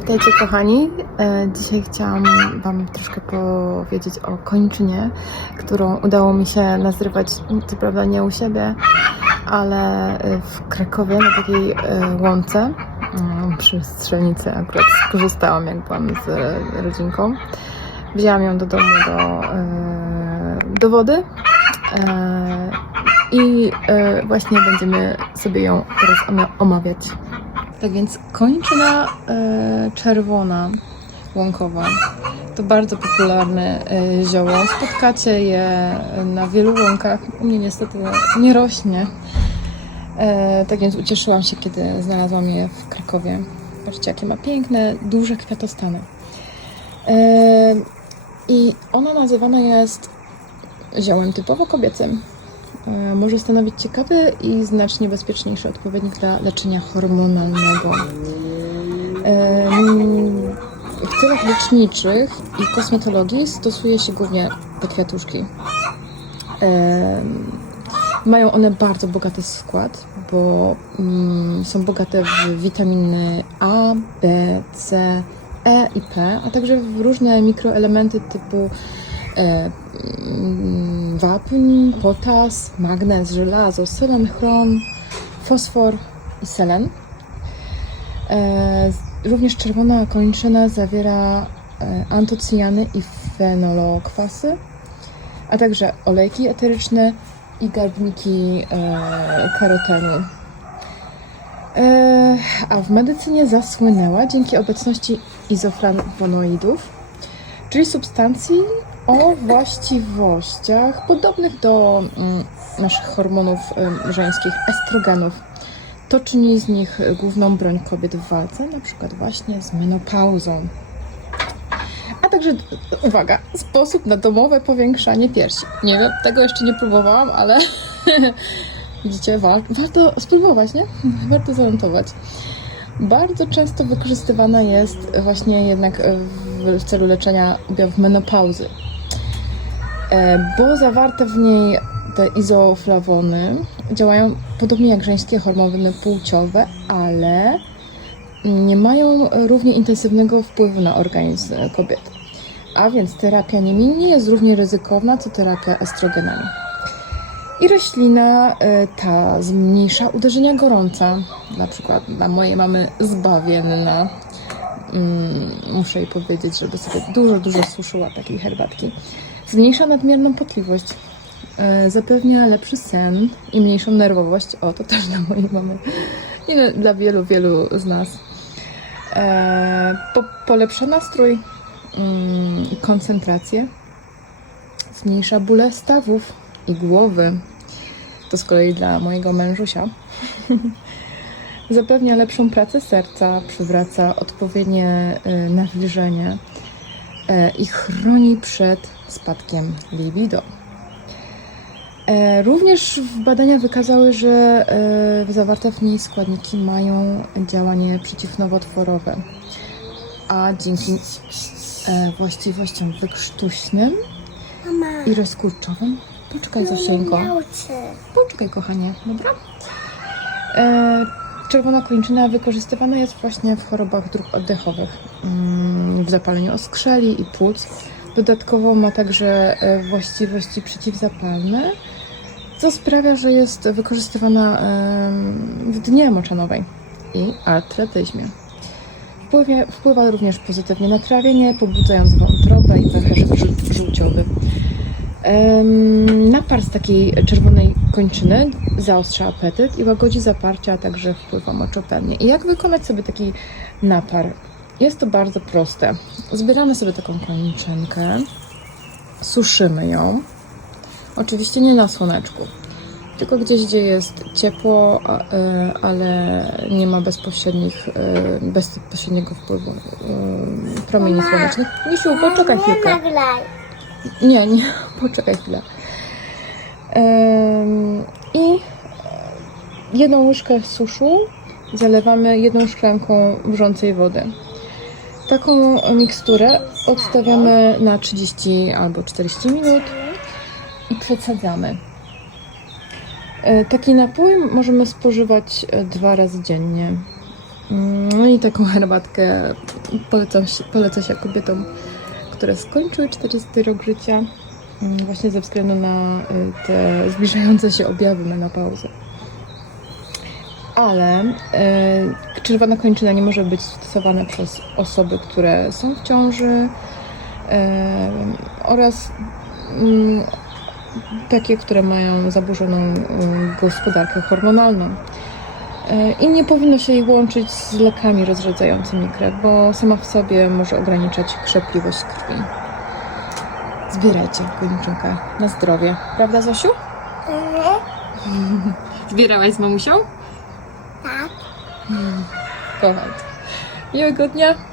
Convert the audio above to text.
Witajcie kochani. E, Dzisiaj chciałam Wam troszkę powiedzieć o kończynie, którą udało mi się nazrywać, co prawda nie u siebie, ale e, w Krakowie na takiej e, łące mm, przy strzelnicy akurat skorzystałam jak byłam z rodzinką. Wzięłam ją do domu do, do wody i właśnie będziemy sobie ją teraz oma- omawiać. Tak więc kończyna e, czerwona łąkowa to bardzo popularne e, zioło. Spotkacie je na wielu łąkach. U mnie niestety nie rośnie. E, tak więc ucieszyłam się, kiedy znalazłam je w Krakowie. Patrzcie, jakie ma piękne, duże kwiatostany. E, I ona nazywana jest ziołem typowo kobiecym. Może stanowić ciekawy i znacznie bezpieczniejszy odpowiednik dla leczenia hormonalnego. W celach leczniczych i kosmetologii stosuje się głównie podkwiatuszki. Em, Mają one bardzo bogaty skład, bo mm, są bogate w witaminy A, B, C, E i P, a także w różne mikroelementy typu e, mm, wapń, potas, magnez, żelazo, selen, chrom, fosfor i selen. E, również czerwona kończyna zawiera e, antocyjany i fenolokwasy, a także olejki eteryczne i garbniki e, karotenu. A w medycynie zasłynęła dzięki obecności izoflavonoidów, czyli substancji o właściwościach podobnych do mm, naszych hormonów żeńskich, estrogenów. To czyni z nich główną broń kobiet w walce, na przykład właśnie z menopauzą. A także, uwaga, sposób na domowe powiększanie piersi. Nie wiem, tego jeszcze nie próbowałam, ale widzicie, wa- warto spróbować, nie? Warto zanotować. Bardzo często wykorzystywana jest właśnie jednak w, celu leczenia objawów menopauzy, bo zawarte w niej te izoflawony działają podobnie jak żeńskie hormony płciowe, ale nie mają równie intensywnego wpływu na organizm kobiety. A więc terapia nimi nie jest równie ryzykowna co terapia estrogenami. I roślina y, ta zmniejsza uderzenia gorąca. Na przykład dla mojej mamy zbawienna. Mm, muszę jej powiedzieć, żeby sobie dużo, dużo suszyła takiej herbatki. Zmniejsza nadmierną potliwość. y, Zapewnia lepszy sen i mniejszą nerwowość. O, to też dla mojej mamy. I dla wielu, wielu z nas. E, po, polepsza nastrój mm, koncentrację. Zmniejsza bóle stawów i głowy. To z kolei dla mojego mężusia. Zapewnia lepszą pracę serca, przywraca odpowiednie y, nawilżenie e, i chroni przed spadkiem libido. E, Również w badania wykazały, że e, zawarte w niej składniki mają działanie przeciwnowotworowe, a dzięki e, właściwościom wykrztuśnym i rozkurczowym. Poczekaj, Zosieńko. miaucy. Poczekaj, kochanie, dobra? Czerwona kończyna wykorzystywana jest właśnie w chorobach dróg oddechowych, mm, w zapaleniu oskrzeli i płuc. Dodatkowo ma także e, właściwości przeciwzapalne, co sprawia, że jest wykorzystywana w dnie moczanowej i artretyzmie. Wpływie, wpływa również pozytywnie na trawienie, pobudzając wątrobę i pęcherz żół- żółciowy. Napar z takiej czerwonej kończyny zaostrza apetyt i łagodzi zaparcia, a także wpływa moczopędnie. I jak wykonać sobie taki napar? Jest to bardzo proste. Zbieramy sobie taką kończynkę, suszymy ją. Oczywiście nie na słoneczku, tylko gdzieś, gdzie jest ciepło, e, ale nie ma bezpośrednich, e, bezpośredniego wpływu e, promieni Mama. słonecznych. Misiu, poczekaj chwilkę. Nie, nie, poczekaj chwilę. I jedną łyżkę suszu zalewamy jedną szklanką wrzącej wody. Taką miksturę odstawiamy na 30 albo 40 minut i przesadzamy. E, Taki napój możemy spożywać e, dwa razy dziennie. Mm, No i taką herbatkę polecam poleca się kobietom, które skończyły 40 rok życia, mm, właśnie ze względu na y, te zbliżające się objawy menopauzy. Ale y, czerwona kończyna nie może być stosowana przez osoby, które są w ciąży y, oraz mm, takie, które mają zaburzoną y, gospodarkę hormonalną. Y, I nie powinno się jej łączyć z lekami rozrzedzającymi krew, bo sama w sobie może ograniczać krzepliwość krwi. Zbierajcie koniczynkę na zdrowie. Prawda, Zosiu? Zbierałaś z mamusią? Tak. Kocham. Miłego dnia.